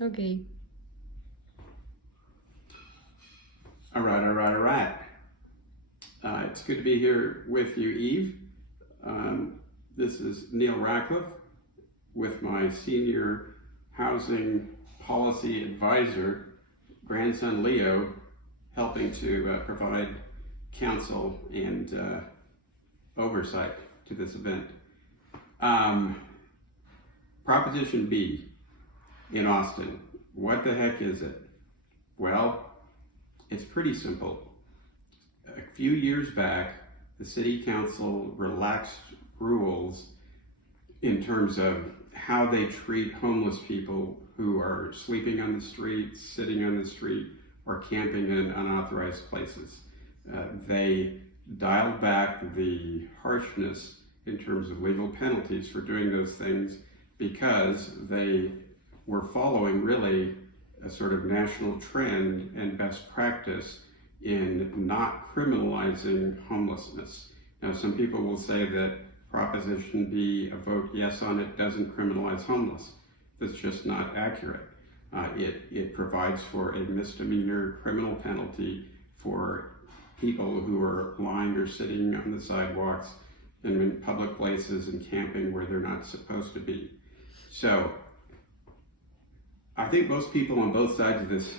Okay. All right. It's good to be here with you, Eve. This is Neal Rackleff with my senior housing policy advisor, grandson Leo, helping to provide counsel and oversight to this event. Proposition B in Austin. What the heck is it? Well, it's pretty simple. A few years back, the city council relaxed rules in terms of how they treat homeless people who are sleeping on the street, sitting on the street, or camping in unauthorized places. They dialed back the harshness in terms of legal penalties for doing those things because they were following really a sort of national trend and best practice in not criminalizing homelessness. Now, some people will say that Proposition B, a vote yes on it, doesn't criminalize homeless. That's just not accurate. It provides for a misdemeanor criminal penalty for people who are lying or sitting on the sidewalks and in public places and camping where they're not supposed to be. So, I think most people on both sides of this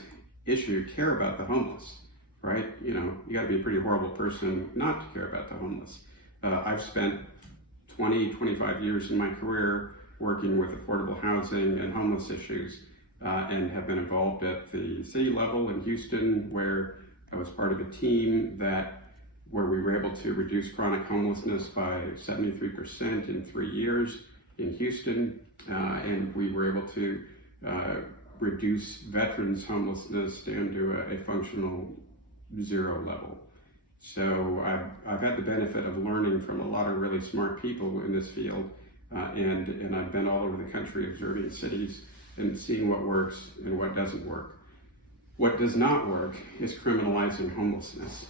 issue care about the homeless, right? You know, you got to be a pretty horrible person not to care about the homeless. I've spent 25 years in my career working with affordable housing and homeless issues and have been involved at the city level in Houston, where I was part of a team where we were able to reduce chronic homelessness by 73% in 3 years in Houston, and we were able to reduce veterans' homelessness down to a functional zero level. So I've had the benefit of learning from a lot of really smart people in this field, and I've been all over the country observing cities and seeing what works and what doesn't work. What does not work is criminalizing homelessness.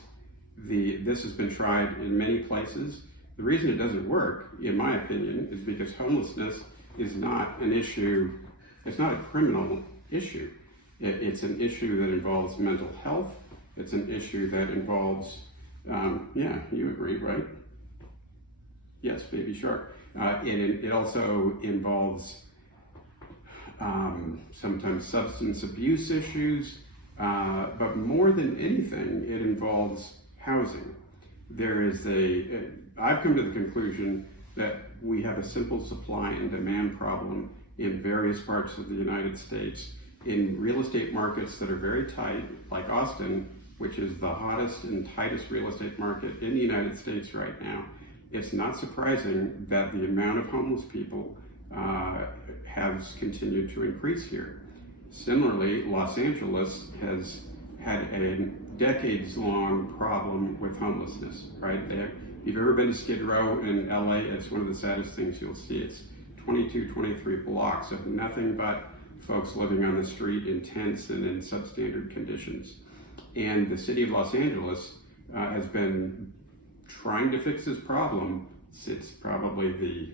This has been tried in many places. The reason it doesn't work, in my opinion, is because homelessness is not an issue. It's not a criminal issue. It's an issue that involves mental health. It's an issue that involves, you agree, right? Yes, baby shark. It also involves sometimes substance abuse issues, but more than anything, it involves housing. I've come to the conclusion that we have a simple supply and demand problem in various parts of the United States, in real estate markets that are very tight, like Austin, which is the hottest and tightest real estate market in the United States right now. It's not surprising that the amount of homeless people has continued to increase here. Similarly, Los Angeles has had a decades-long problem with homelessness, right? If you've ever been to Skid Row in LA, it's one of the saddest things you'll see. It's 22, 23 blocks of nothing but folks living on the street in tents and in substandard conditions. And the city of Los Angeles has been trying to fix this problem since probably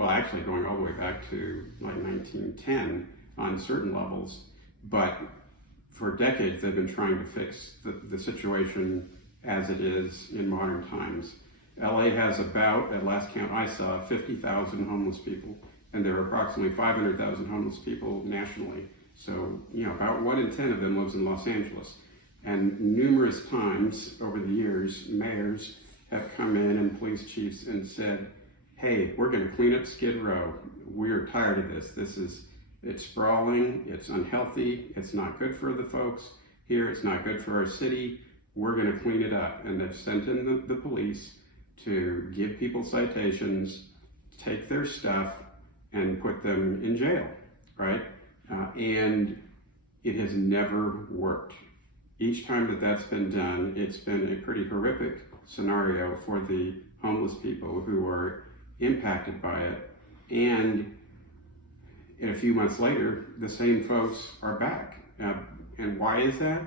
actually going all the way back to like 1910 on certain levels. But for decades, they've been trying to fix the situation as it is in modern times. LA has about, at last count I saw, 50,000 homeless people, and there are approximately 500,000 homeless people nationally. So, about 1 in 10 of them lives in Los Angeles. And numerous times over the years, mayors have come in and police chiefs and said, hey, we're going to clean up Skid Row. We're tired of this. It's sprawling, it's unhealthy, it's not good for the folks here, it's not good for our city. We're going to clean it up. And they've sent in the police to give people citations, take their stuff, and put them in jail, right? And it has never worked. Each time that's been done, it's been a pretty horrific scenario for the homeless people who are impacted by it. And a few months later, the same folks are back. And why is that?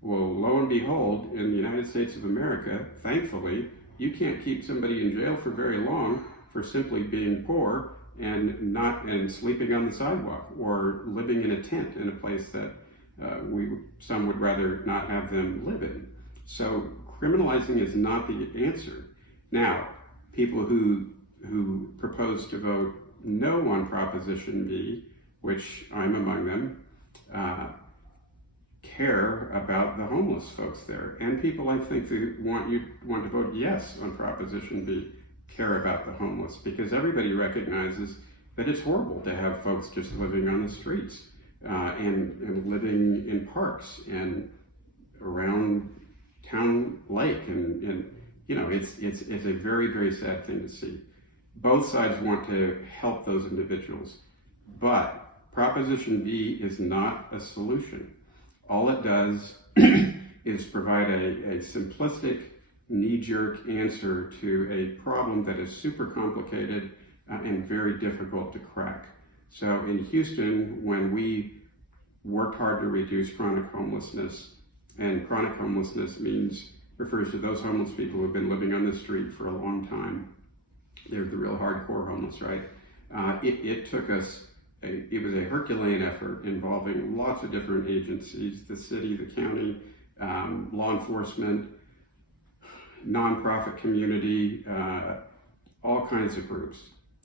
Well, lo and behold, in the United States of America, thankfully, you can't keep somebody in jail for very long for simply being poor and sleeping on the sidewalk or living in a tent in a place that some would rather not have them live in. So criminalizing is not the answer. Now, people who propose to vote no on Proposition B, which I'm among them, care about the homeless folks there. And people, I think, who want to vote yes on Proposition B care about the homeless, because everybody recognizes that it's horrible to have folks just living on the streets and living in parks and around town lake, and you know, it's a very, very sad thing to see. Both sides want to help those individuals, but Proposition B is not a solution. All it does is provide a simplistic, knee-jerk answer to a problem that is super complicated and very difficult to crack. So in Houston, when we worked hard to reduce chronic homelessness, and chronic homelessness refers to those homeless people who have been living on the street for a long time. They're the real hardcore homeless, right? It took us, it was a Herculean effort involving lots of different agencies, the city, the county, law enforcement, nonprofit community, all kinds of groups.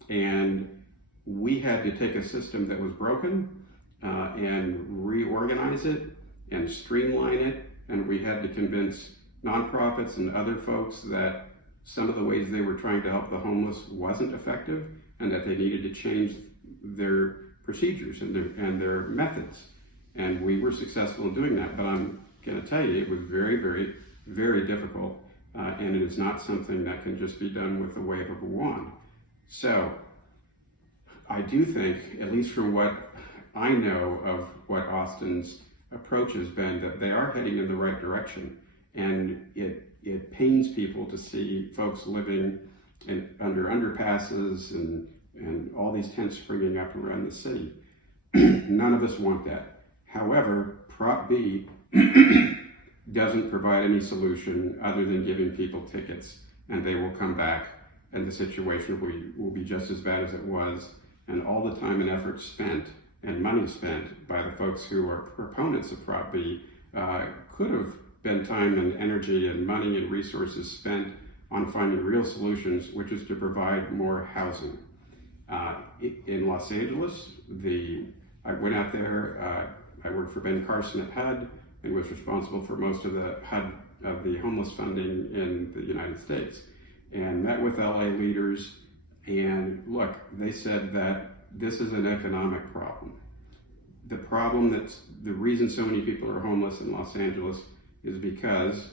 And we had to take a system that was broken and reorganize it and streamline it. And we had to convince nonprofits and other folks that some of the ways they were trying to help the homeless wasn't effective, and that they needed to change their procedures and their methods. And we were successful in doing that. But I'm going to tell you, it was very, very, very difficult. And it is not something that can just be done with a wave of a wand. So I do think, at least from what I know of what Austin's approach has been, that they are heading in the right direction. And it pains people to see folks living under underpasses and all these tents springing up around the city. None of us want that. However, Prop B doesn't provide any solution other than giving people tickets, and they will come back, and the situation will be just as bad as it was. And all the time and effort spent and money spent by the folks who are proponents of Prop B could have been time and energy and money and resources spent on finding real solutions, which is to provide more housing. In Los Angeles, I went out there, I worked for Ben Carson at HUD and was responsible for most of the HUD of the homeless funding in the United States, and met with LA leaders. And look, they said that this is an economic problem. The reason so many people are homeless in Los Angeles is because,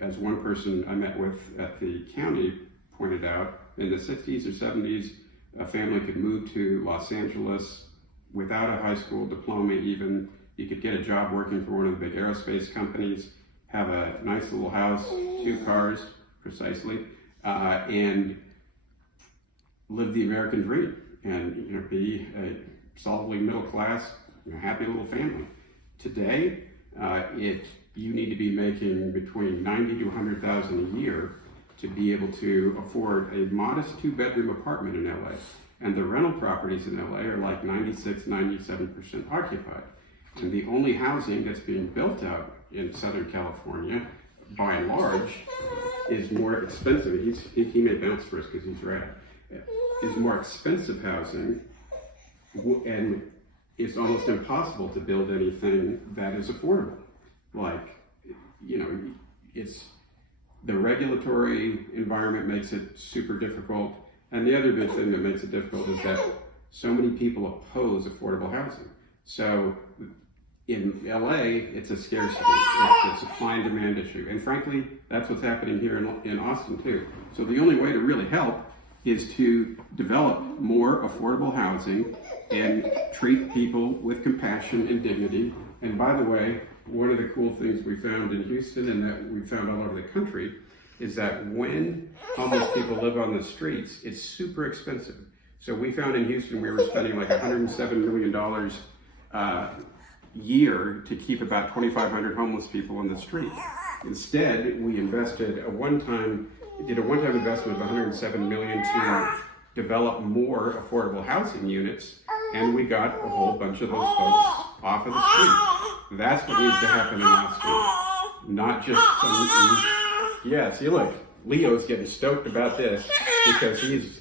as one person I met with at the county pointed out, in the 60s or 70s, a family could move to Los Angeles without a high school diploma even. You could get a job working for one of the big aerospace companies, have a nice little house, 2 cars, precisely, and live the American dream, and be a solidly middle class, happy little family. Today, you need to be making between $90,000 to $100,000 a year to be able to afford a modest 2-bedroom apartment in LA. And the rental properties in LA are like 96, 97% occupied. And the only housing that's being built out in Southern California, by and large, is more expensive. He may bounce first because he's right. Is more expensive housing, and it's almost impossible to build anything that is affordable. Like, it's the regulatory environment makes it super difficult. And the other big thing that makes it difficult is that so many people oppose affordable housing. So in LA, it's a scarcity. It's a supply and demand issue. And frankly, that's what's happening here in Austin too. So the only way to really help is to develop more affordable housing and treat people with compassion and dignity. And by the way, one of the cool things we found in Houston, and that we found all over the country, is that when homeless people live on the streets, it's super expensive. So we found in Houston, we were spending like $107 million a year to keep about 2,500 homeless people on the street. Instead, we did a one-time investment of $107 million to develop more affordable housing units, and we got a whole bunch of those folks off of the street. That's what needs to happen in Austin, not just some. Yeah, see, look, Leo's getting stoked about this because he's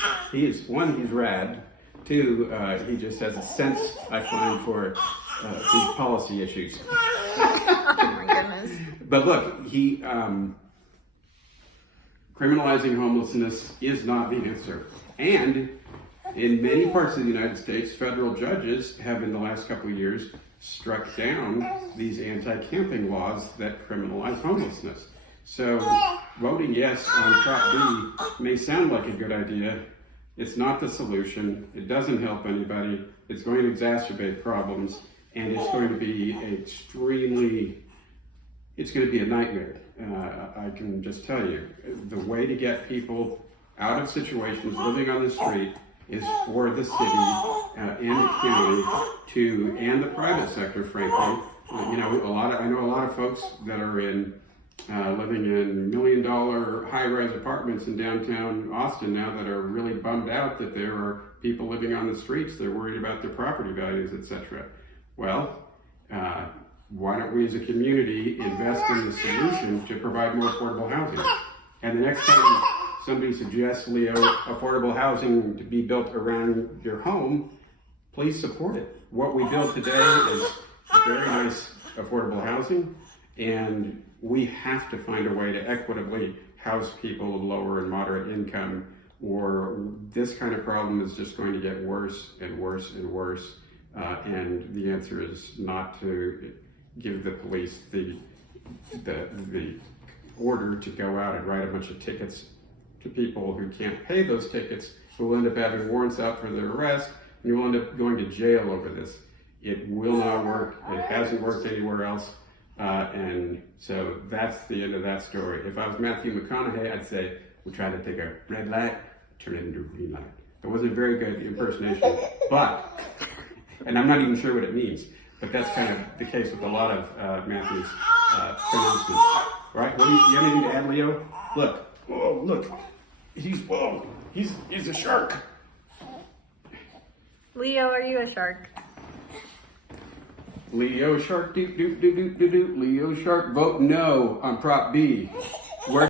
rad. Two, he just has a sense, I find, for these policy issues. Oh my goodness. But look, criminalizing homelessness is not the answer. And in many parts of the United States, federal judges have in the last couple of years struck down these anti-camping laws that criminalize homelessness. So voting yes on Prop B may sound like a good idea. It's not the solution. It doesn't help anybody. It's going to exacerbate problems, and it's going to be it's going to be a nightmare. I can just tell you, the way to get people out of situations living on the street is for the city and the county and the private sector, frankly. I know a lot of folks that are living in $1 million high-rise apartments in downtown Austin now that are really bummed out that there are people living on the streets. They're worried about their property values, etc. Well, why don't we as a community invest in the solution to provide more affordable housing? And the next time somebody suggests, Leo, affordable housing to be built around your home, please support it. What we build today is very nice affordable housing, and we have to find a way to equitably house people of lower and moderate income, or this kind of problem is just going to get worse and worse and worse. And the answer is not to give the police the order to go out and write a bunch of tickets to people who can't pay those tickets, who will end up having warrants out for their arrest, and you'll end up going to jail over this. It will not work. It hasn't worked anywhere else. And so that's the end of that story. If I was Matthew McConaughey, I'd say, we try to take a red light, turn it into a green light. It wasn't a very good impersonation, but, and I'm not even sure what it means, but that's kind of the case with a lot of Matthew's pronouncements. Right? What do you have anything to add, Leo? Look. Oh, look. He's a shark. Leo, are you a shark? Leo shark, doot, doot, doot, doot, doot, doot. Leo shark, vote no on Prop B.